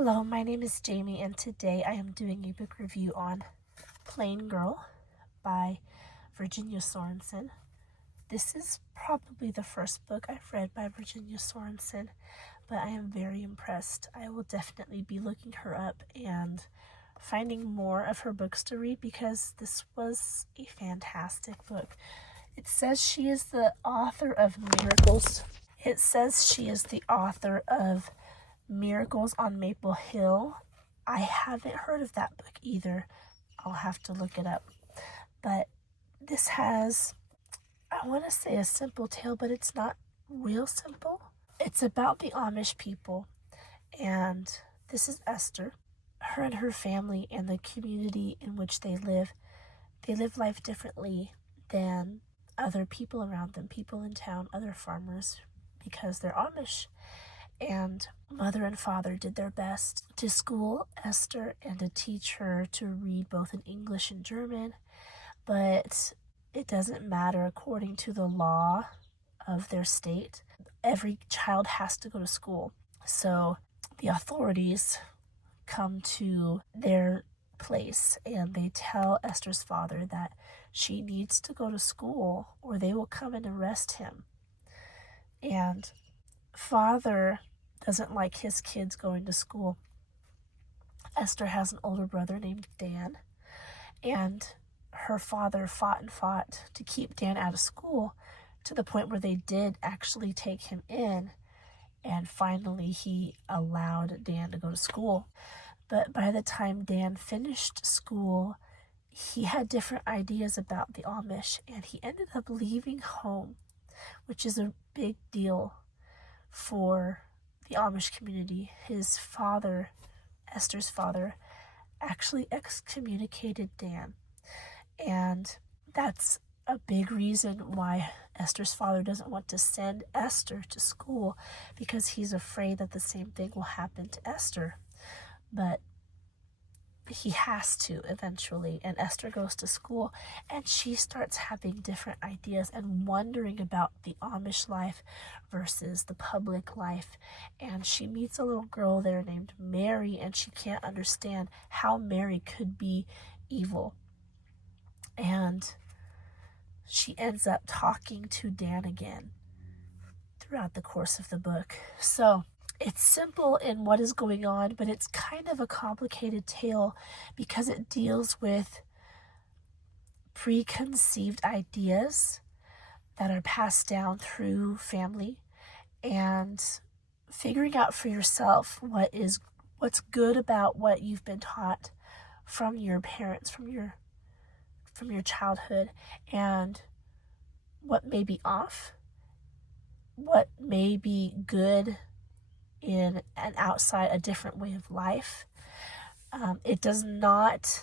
Hello, my name is Jamie, and today I am doing a book review on Plain Girl by Virginia Sorensen. This is probably the first book I've read by Virginia Sorensen, but I am very impressed. I will definitely be looking her up and finding more of her books to read because this was a fantastic book. It says she is the author of Miracles. It says she is the author of Miracles on Maple Hill. I haven't heard of that book either. I'll have to look it up. But this has, I want to say a simple tale, but it's not real simple. It's about the Amish people, and this is Esther. Her and her family and the community in which they live life differently than other people around them, people in town, other farmers, because they're Amish. And mother and father did their best to school Esther and to teach her to read both in English and German, but it doesn't matter according to the law of their state. Every child has to go to school. So the authorities come to their place and they tell Esther's father that she needs to go to school or they will come and arrest him. And father doesn't like his kids going to school. Esther has an older brother named Dan, and her father fought and fought to keep Dan out of school to the point where they did actually take him in, and finally he allowed Dan to go to school. But by the time Dan finished school, he had different ideas about the Amish, and he ended up leaving home, which is a big deal for the Amish community. His father, Esther's father, actually excommunicated Dan. And that's a big reason why Esther's father doesn't want to send Esther to school, because he's afraid that the same thing will happen to Esther. But he has to eventually, and Esther goes to school and she starts having different ideas and wondering about the Amish life versus the public life. And she meets a little girl there named Mary, and she can't understand how Mary could be evil. And she ends up talking to Dan again throughout the course of the book. So it's simple in what is going on, but it's kind of a complicated tale because it deals with preconceived ideas that are passed down through family and figuring out for yourself what's good about what you've been taught from your parents, from your childhood, and what may be off, what may be good in an outside, a different way of life. It is not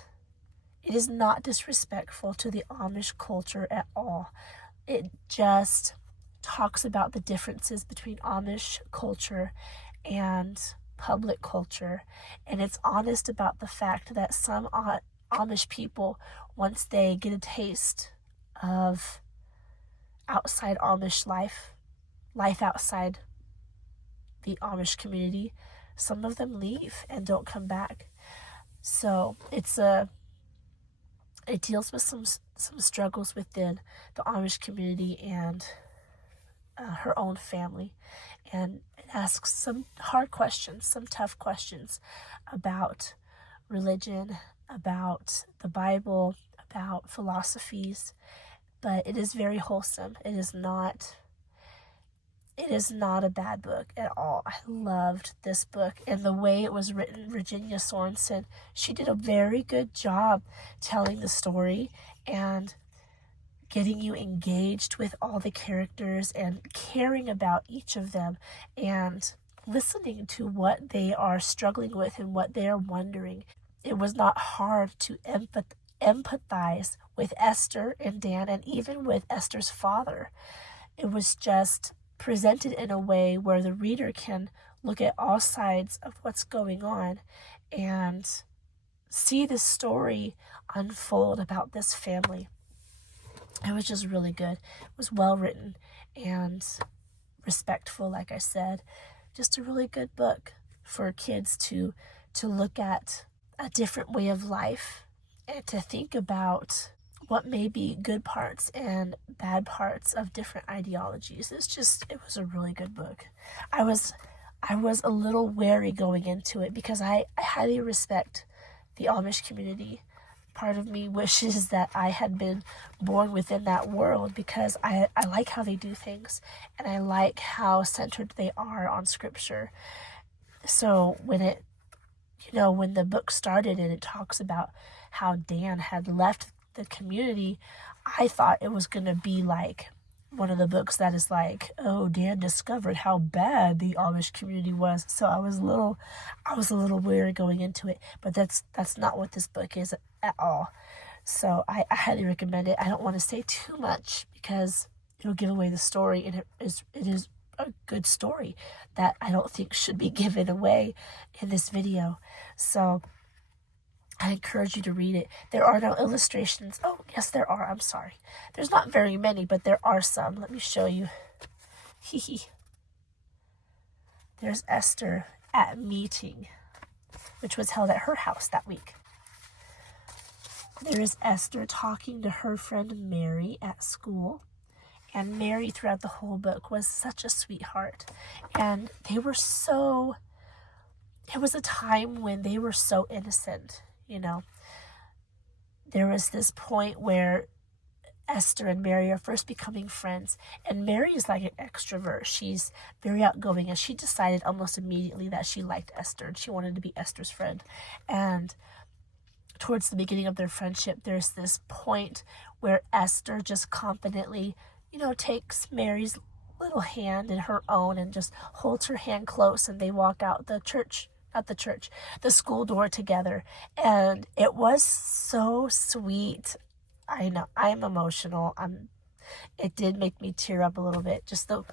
disrespectful to the Amish culture at all. It just talks about the differences between Amish culture and public culture, and it's honest about the fact that some Amish people, once they get a taste of outside Amish life outside the Amish community, some of them leave and don't come back. So it deals with some struggles within the Amish community and her own family, and it asks some hard questions, some tough questions about religion, about the Bible, about philosophies, but it is very wholesome. It is not a bad book at all. I loved this book, and the way it was written, Virginia Sorensen, she did a very good job telling the story and getting you engaged with all the characters and caring about each of them and listening to what they are struggling with and what they are wondering. It was not hard to empathize with Esther and Dan, and even with Esther's father. It was just presented in a way where the reader can look at all sides of what's going on and see the story unfold about this family. It was just really good. It was well written and respectful, like I said. Just a really good book. for kids to look at a different way of life and to think about what may be good parts and bad parts of different ideologies. It was a really good book. I was a little wary going into it because I highly respect the Amish community. Part of me wishes that I had been born within that world because I like how they do things, and I like how centered they are on scripture. So when the book started and it talks about how Dan had left the community, I thought it was going to be like one of the books that is like, oh, Dan discovered how bad the Amish community was. So I was a little weary going into it, but that's not what this book is at all. So I highly recommend it. I don't want to say too much because it'll give away the story, and it is a good story that I don't think should be given away in this video. So I encourage you to read it. There are no illustrations. Oh, yes, there are. I'm sorry. There's not very many, but there are some. Let me show you. There's Esther at meeting, which was held at her house that week. There is Esther talking to her friend Mary at school. And Mary, throughout the whole book, was such a sweetheart. And it was a time when they were so innocent. There was this point where Esther and Mary are first becoming friends, and Mary is like an extrovert. She's very outgoing, and she decided almost immediately that she liked Esther and she wanted to be Esther's friend. And towards the beginning of their friendship, there's this point where Esther just confidently, takes Mary's little hand in her own and just holds her hand close, and they walk out the school door together. And it was so sweet. I know, I'm emotional. It did make me tear up a little bit, just the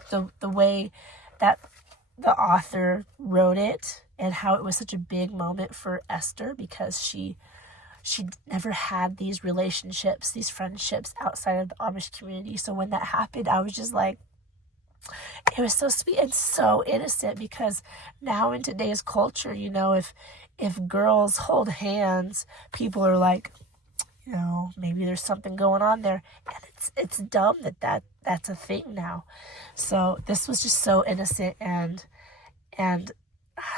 way that the author wrote it and how it was such a big moment for Esther because she never had these relationships, these friendships outside of the Amish community. So when that happened, I was just like, it was so sweet and so innocent, because now in today's culture, if girls hold hands, people are like, maybe there's something going on there. And it's dumb that's a thing now. So this was just so innocent and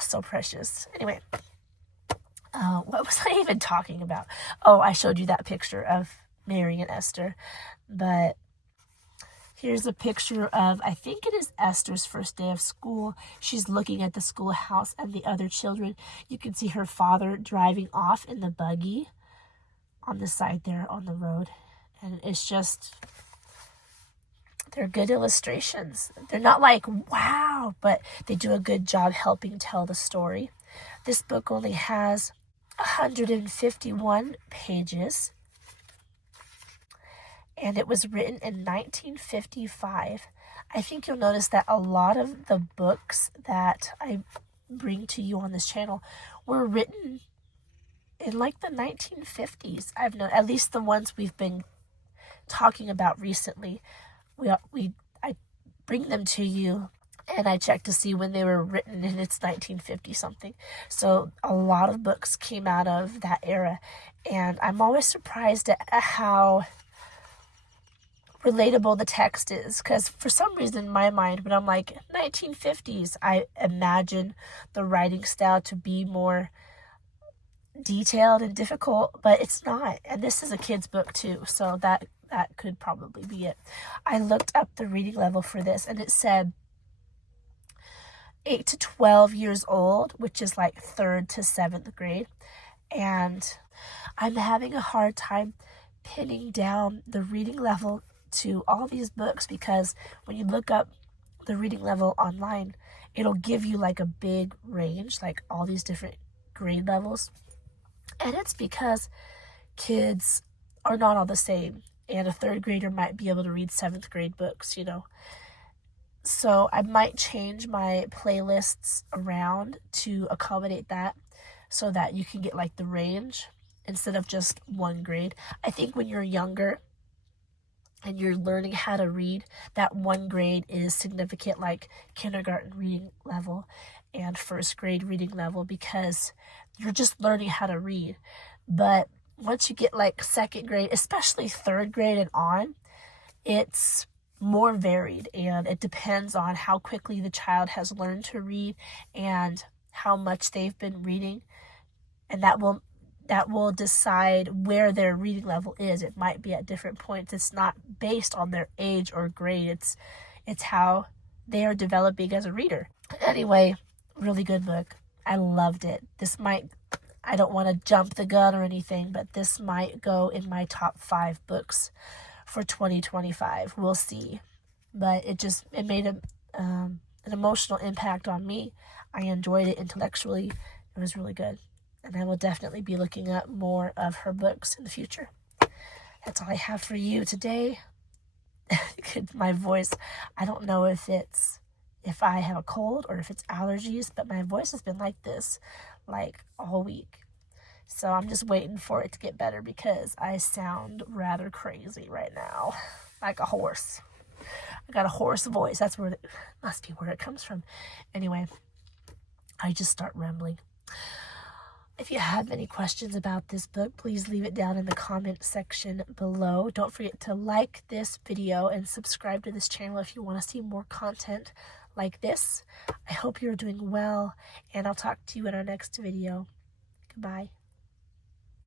so precious. Anyway, what was I even talking about? Oh, I showed you that picture of Mary and Esther. But here's a picture of, I think it is Esther's first day of school. She's looking at the schoolhouse and the other children. You can see her father driving off in the buggy on the side there on the road. And it's just, they're good illustrations. They're not like, wow, but they do a good job helping tell the story. This book only has 151 pages. And it was written in 1955. I think you'll notice that a lot of the books that I bring to you on this channel were written in like the 1950s. I've known, at least the ones we've been talking about recently. I bring them to you and I check to see when they were written, and it's 1950 something. So a lot of books came out of that era, and I'm always surprised at how relatable the text is, because for some reason in my mind, when I'm like 1950s, I imagine the writing style to be more detailed and difficult, but it's not. And this is a kid's book too, so that could probably be it. I looked up the reading level for this, and it said 8 to 12 years old, which is like 3rd to 7th grade. And I'm having a hard time pinning down the reading level to all these books, because when you look up the reading level online, it'll give you like a big range, like all these different grade levels. And it's because kids are not all the same, and a 3rd grader might be able to read 7th grade books, So I might change my playlists around to accommodate that, so that you can get like the range instead of just one grade. I think when you're younger and you're learning how to read, that one grade is significant, like kindergarten reading level. and first grade reading level because you're just learning how to read. But once you get like second grade, especially third grade and on, it's more varied, and it depends on how quickly the child has learned to read and how much they've been reading, and that will decide where their reading level is. It might be at different points. It's not based on their age or grade. It's how they are developing as a reader. Anyway, really good book. I loved it. I don't want to jump the gun or anything, but this might go in my top 5 books for 2025. We'll see. But it made an emotional impact on me. I enjoyed it intellectually. It was really good. And I will definitely be looking up more of her books in the future. That's all I have for you today. My voice, I don't know if I have a cold or if it's allergies, but my voice has been like this like all week. So I'm just waiting for it to get better because I sound rather crazy right now, like a horse. I got a hoarse voice. That's where it must be where it comes from. Anyway, I just start rambling. If you have any questions about this book, please leave it down in the comment section below. Don't forget to like this video and subscribe to this channel if you want to see more content like this. I hope you're doing well, and I'll talk to you in our next video. Goodbye.